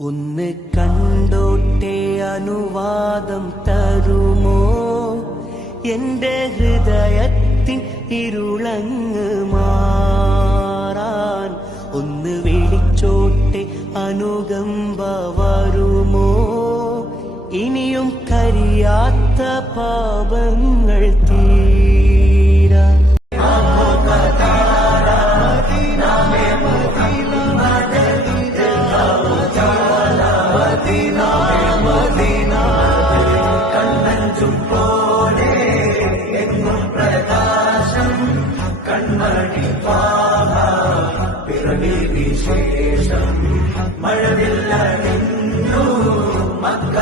ഒന്ന് കണ്ടോട്ടെ അനുവാദം തരുമോ എന്റെ ഹൃദയത്തിൻ ഇരുളങ്ങ് മാറാൻ ഒന്ന് വിളിച്ചോട്ടെ അനുകമ്പ വരുമോ ഇനിയും കരിയാത്ത പാപങ്ങൾ തീരാൻ കണ്ണഞ്ചും പോലെ എങ്ങും പ്രകാശം കൺമണി പാഹ പിറവി വിശേഷം മഴവില്ല നിന്നു മക്ക